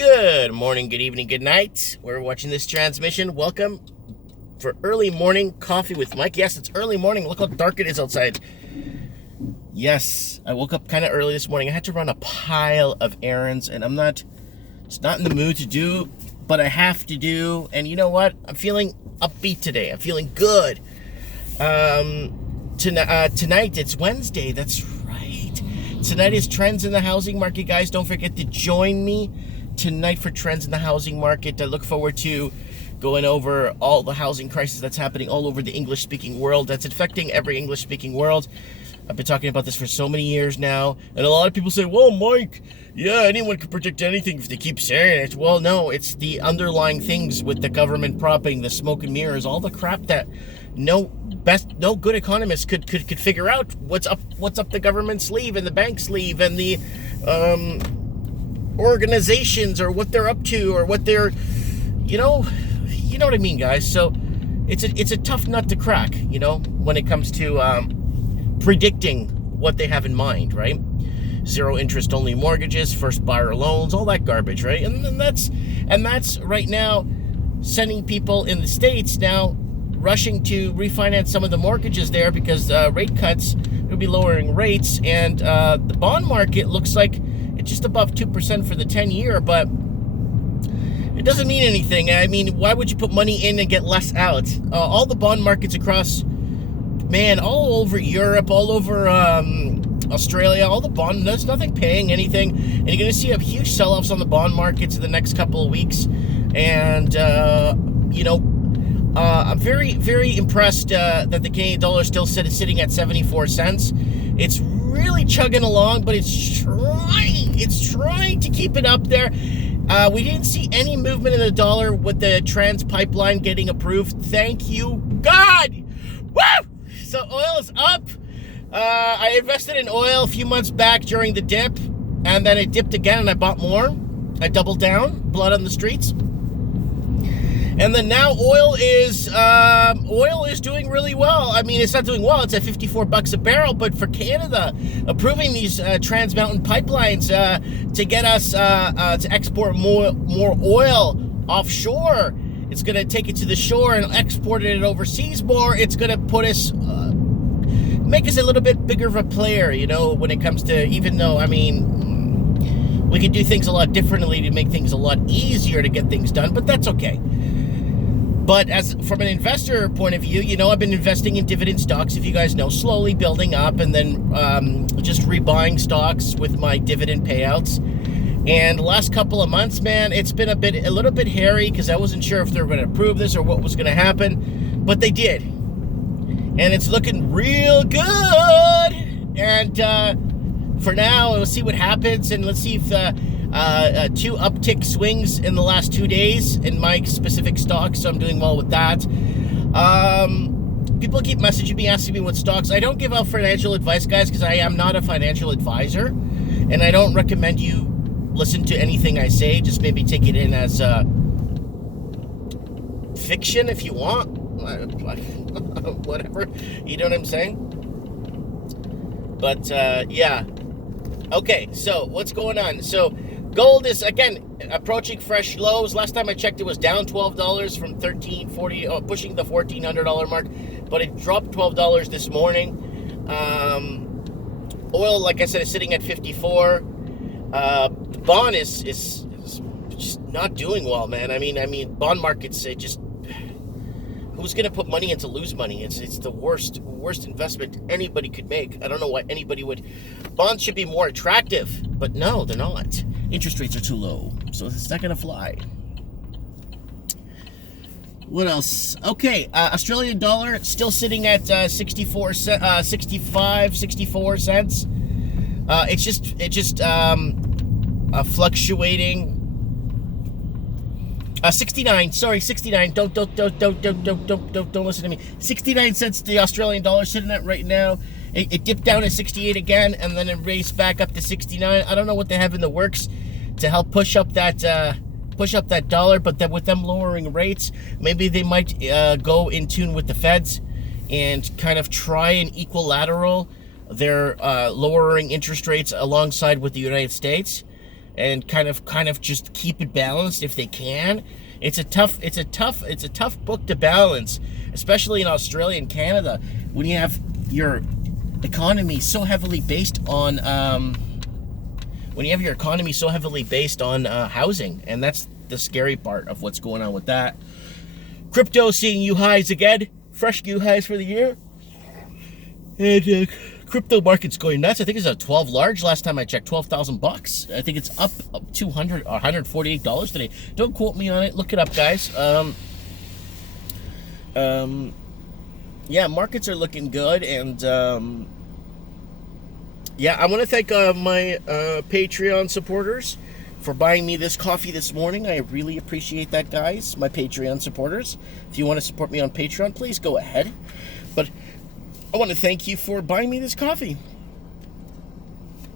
Good morning, good evening, good night. We're watching this transmission. Welcome for early morning coffee with Mike. Yes, it's early morning. Look how dark it is outside. Yes, I woke up kind of early this morning. I had to run a pile of errands, and it's not in the mood to do, but I have to do. And you know what? I'm feeling upbeat today. I'm feeling good. Tonight, it's Wednesday. That's right. Tonight is Trends in the Housing Market, guys. Don't forget to join me tonight for Trends in the Housing Market. I look forward to going over all the housing crisis that's happening all over the English-speaking world, that's affecting every English-speaking world. I've been talking about this for so many years now, and a lot of people say, well, Mike, yeah, anyone can predict anything if they keep saying it. Well, no, it's the underlying things with the government propping, the smoke and mirrors, all the crap that no good economist could figure out what's up the government's sleeve and the bank's sleeve and the organizations, or what they're up to, or what they're, you know what I mean, guys. So it's a tough nut to crack, when it comes to predicting what they have in mind, right? Zero interest only mortgages, first buyer loans, all that garbage, right? And that's right now sending people in the States now rushing to refinance some of the mortgages there because rate cuts will be lowering rates, and the bond market looks like it's just above 2% for the 10-year, but it doesn't mean anything. I mean, why would you put money in and get less out? All the bond markets across, all over Europe, all over Australia, all the bond, there's nothing paying anything, and you're going to see a huge sell-offs on the bond markets in the next couple of weeks, and I'm very, very impressed that the Canadian dollar is still sitting at 74 cents. It's really chugging along, but it's trying to keep it up there. We didn't see any movement in the dollar with the Trans Pipeline getting approved. Thank you, God! Woo! So oil is up. I invested in oil a few months back during the dip, and then it dipped again, and I bought more. I doubled down, blood on the streets. And then now oil is doing really well. I mean, it's not doing well. It's at $54 a barrel. But for Canada, approving these Trans Mountain pipelines to get us to export more oil offshore, it's going to take it to the shore and export it overseas more. It's going to put us, make us a little bit bigger of a player, when it comes to, even though, we could do things a lot differently to make things a lot easier to get things done, but that's okay. But as from an investor point of view, I've been investing in dividend stocks, if you guys know, slowly building up, and then just rebuying stocks with my dividend payouts. And the last couple of months, man, it's been a little bit hairy because I wasn't sure if they were going to approve this or what was going to happen, but they did. And it's looking real good. And for now, we'll see what happens, and let's see if two uptick swings in the last 2 days in my specific stocks, so I'm doing well with that. People keep messaging me, asking me what stocks. I don't give out financial advice, guys, because I am not a financial advisor, and I don't recommend you listen to anything I say. Just maybe take it in as fiction if you want. Whatever, you know what I'm saying? But yeah. Okay, so what's going on? So gold is, again, approaching fresh lows. Last time I checked, it was down $12 from $13.40, pushing the $1,400 mark, but it dropped $12 this morning. Oil, like I said, is sitting at 54. The bond is just not doing well, man. I mean, bond markets, who's going to put money in to lose money? It's the worst investment anybody could make. I don't know why anybody would. Bonds should be more attractive, but no, they're not. Interest rates are too low, so it's not going to fly. What else? Okay, Australian dollar still sitting at 64 cents. It's just fluctuating. 69. Sorry, 69. Don't listen to me. 69 cents the Australian dollar sitting at right now. It dipped down to 68 again, and then it raised back up to 69. I don't know what they have in the works to help push up that dollar, but then with them lowering rates, maybe they might go in tune with the Feds and kind of try and equilateral their lowering interest rates alongside with the United States. and kind of just keep it balanced if they can. It's a tough book to balance, especially in Australia and Canada, when you have your economy so heavily based on housing, and that's the scary part of what's going on with that. Crypto seeing new highs again, fresh new highs for the year, and crypto market's going nuts. I think it's a 12 large last time I checked, $12,000. I think it's up $200 or $148 today. Don't quote me on it. Look it up, guys. Yeah, markets are looking good, and yeah, I want to thank my Patreon supporters for buying me this coffee this morning. I really appreciate that, guys. My Patreon supporters. If you want to support me on Patreon, please go ahead. But I want to thank you for buying me this coffee.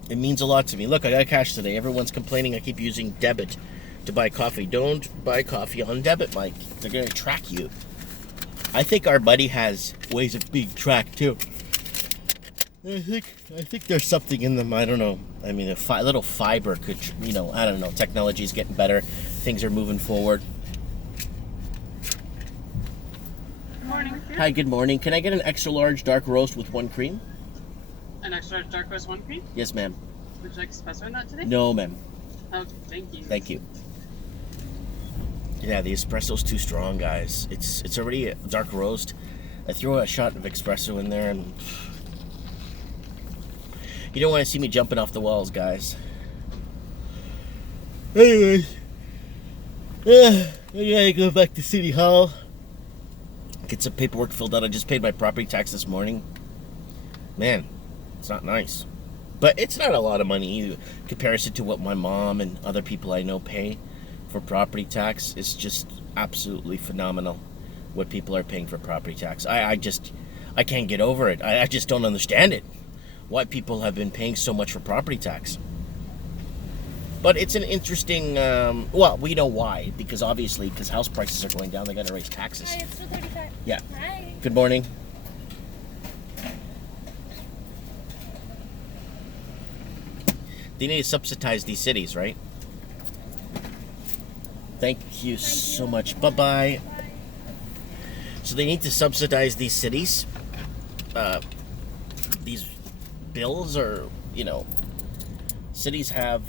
It means a lot to me. Look, I got cash today. Everyone's complaining I keep using debit to buy coffee. Don't buy coffee on debit, Mike. They're going to track you. I think our buddy has ways of being tracked, too. I think there's something in them. I don't know. I mean, a little fiber could, I don't know. Technology's getting better. Things are moving forward. Good morning. Hi, good morning. Can I get an extra large dark roast with 1 cream? An extra dark roast 1 cream? Yes, ma'am. Would you like espresso in that today? No, ma'am. Oh, thank you. Thank you. Yeah, the espresso's too strong, guys. It's already a dark roast. I throw a shot of espresso in there, and you don't want to see me jumping off the walls, guys. Anyways, I gotta go back to City Hall, get some paperwork filled out. I just paid my property tax this morning. Man, it's not nice. But it's not a lot of money either. In comparison to what my mom and other people I know pay for property tax. It's just absolutely phenomenal what people are paying for property tax. I can't get over it. I just don't understand it. Why people have been paying so much for property tax. But it's an interesting, well, we know why, because house prices are going down, they got to raise taxes. Hi, it's 2:35. Yeah. Hi. Good morning. They need to subsidize these cities, right? Thank you so much. Bye-bye. So they need to subsidize these cities. These bills are, cities have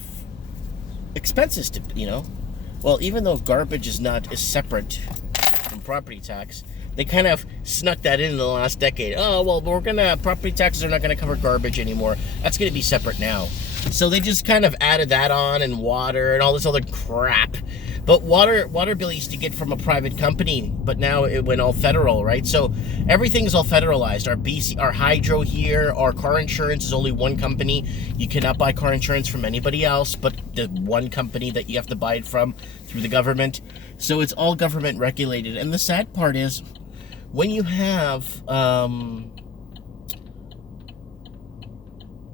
expenses to, well, even though garbage is separate from property tax, they kind of snuck that in the last decade. Oh, well, property taxes are not going to cover garbage anymore. That's going to be separate now. So they just kind of added that on, and water and all this other crap. But water bill used to get from a private company, but now it went all federal, right? So everything's all federalized. Our hydro here, our car insurance is only one company. You cannot buy car insurance from anybody else, but the one company that you have to buy it from through the government. So it's all government regulated. And the sad part is, when you have,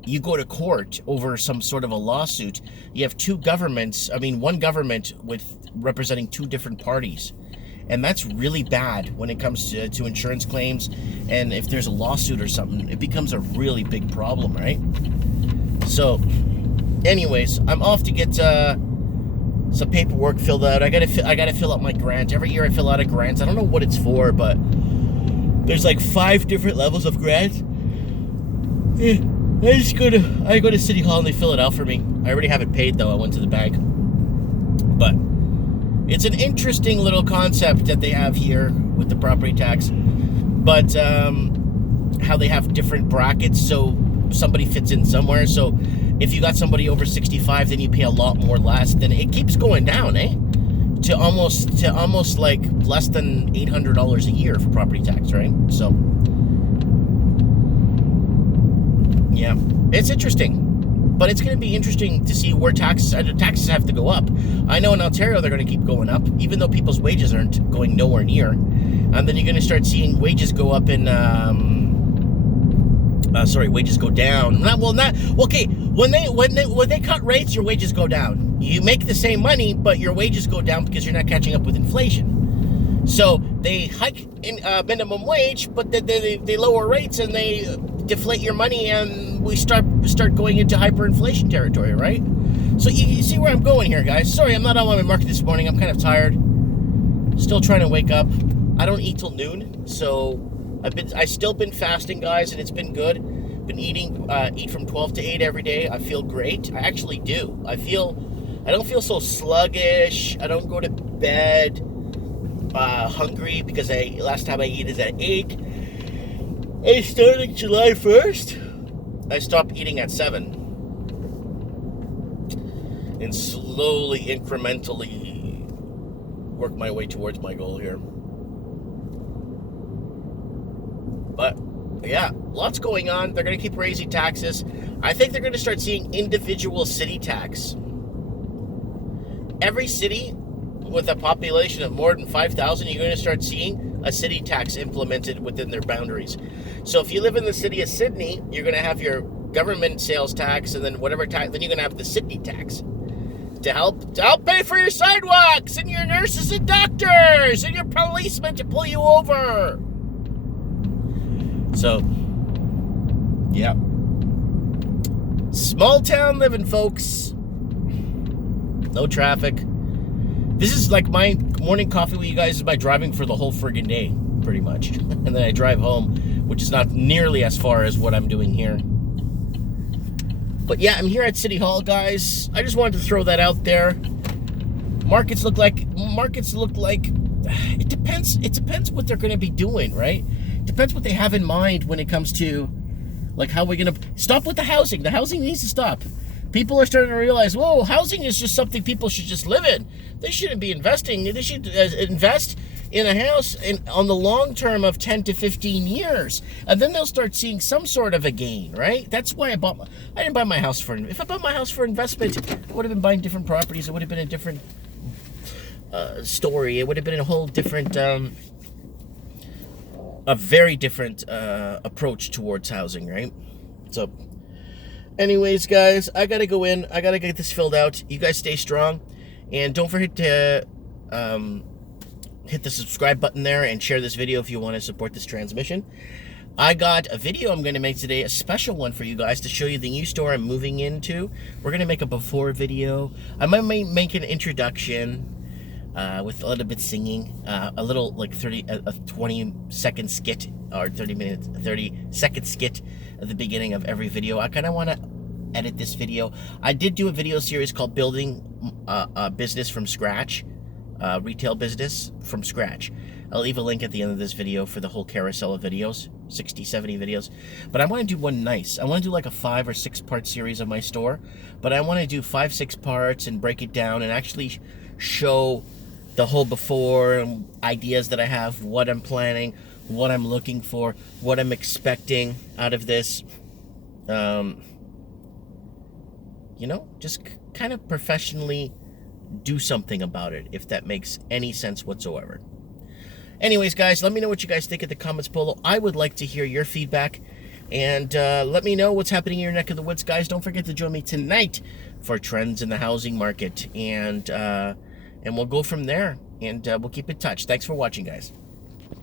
you go to court over some sort of a lawsuit, you have one government representing two different parties. And that's really bad when it comes to insurance claims. And if there's a lawsuit or something, it becomes a really big problem, right? So, anyways, I'm off to get some paperwork filled out. I gotta fill out my grant. Every year I fill out a grant. I don't know what it's for, but there's like 5 different levels of grants. I go to City Hall and they fill it out for me. I already have it paid though. I went to the bank. But it's an interesting little concept that they have here with the property tax. But how they have different brackets so somebody fits in somewhere. So if you got somebody over 65, then you pay a lot more less. Then it keeps going down, to almost like less than $800 a year for property tax, right? So yeah, it's interesting. But it's going to be interesting to see where taxes have to go up. I know in Ontario they're going to keep going up, even though people's wages aren't going nowhere near. And then you're going to start seeing wages go up in, wages go down. When they cut rates, your wages go down. You make the same money, but your wages go down because you're not catching up with inflation. So they hike in minimum wage, but they lower rates and they deflate your money, and we start going into hyperinflation territory, right? So you see where I'm going here, guys. Sorry, I'm not on my market this morning. I'm kind of tired. Still trying to wake up. I don't eat till noon, so I still been fasting, guys, and it's been good. Been eat from 12 to 8 every day. I feel great. I actually do. I don't feel so sluggish. I don't go to bed hungry because last time I ate is at 8. And starting July 1st, I stopped eating at 7. And slowly, incrementally work my way towards my goal here. But yeah, lots going on. They're going to keep raising taxes. I think they're going to start seeing individual city tax. Every city with a population of more than 5,000, you're going to start seeing a city tax implemented within their boundaries. So if you live in the city of Sydney, you're going to have your government sales tax, and then whatever tax, then you're going to have the Sydney tax to help pay for your sidewalks and your nurses and doctors and your policemen to pull you over. So, yeah. Small town living, folks. No traffic. This is like my morning coffee with you guys is my driving for the whole friggin' day, pretty much. And then I drive home, which is not nearly as far as what I'm doing here. But yeah, I'm here at City Hall, guys. I just wanted to throw that out there. Markets look like it depends what they're going to be doing, right? It depends what they have in mind when it comes to like how we're going to stop with the housing. The housing needs to stop. People are starting to realize, whoa, housing is just something people should just live in. They shouldn't be investing. They should invest in a house on the long term of 10 to 15 years. And then they'll start seeing some sort of a gain, right? That's why I didn't buy my house if I bought my house for investment, I would have been buying different properties. It would have been a different story. It would have been a whole different, a very different approach towards housing, right? So anyways, guys, I gotta go in. I gotta get this filled out. You guys stay strong. And don't forget to hit the subscribe button there and share this video if you want to support this transmission. I got a video I'm going to make today, a special one for you guys to show you the new store I'm moving into. We're going to make a before video. I might make an introduction with a little bit singing, a little like a 20-second skit or 30-second skit at the beginning of every video. I kind of want to edit this video. I did do a video series called Building a Business from Scratch, retail business from scratch. I'll leave a link at the end of this video for the whole carousel of videos, 60, 70 videos. But I want to do one nice. I want to do like a 5 or 6 part series of my store, but I want to do 5, 6 parts and break it down and actually show the whole before and ideas that I have, what I'm planning, what I'm looking for, what I'm expecting out of this. You know, just kind of professionally do something about it, if that makes any sense whatsoever. Anyways, guys, let me know what you guys think in the comments below. I would like to hear your feedback. And let me know what's happening in your neck of the woods, guys. Don't forget to join me tonight for Trends in the Housing Market. And we'll go from there. And we'll keep in touch. Thanks for watching, guys.